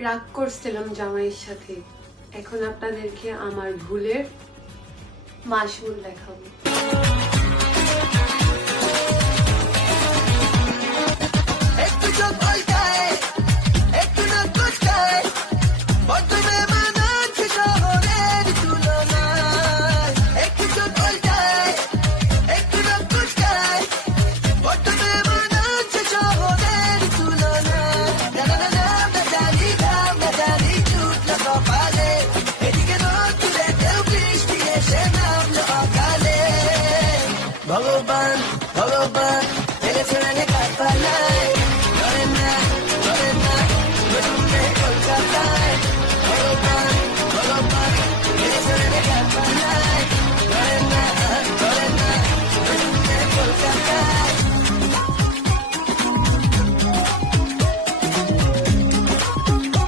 রাগ করছিলাম জামাইয়ের সাথে, এখন আপনাদেরকে আমার ভুলের মাসুল দেখাবো।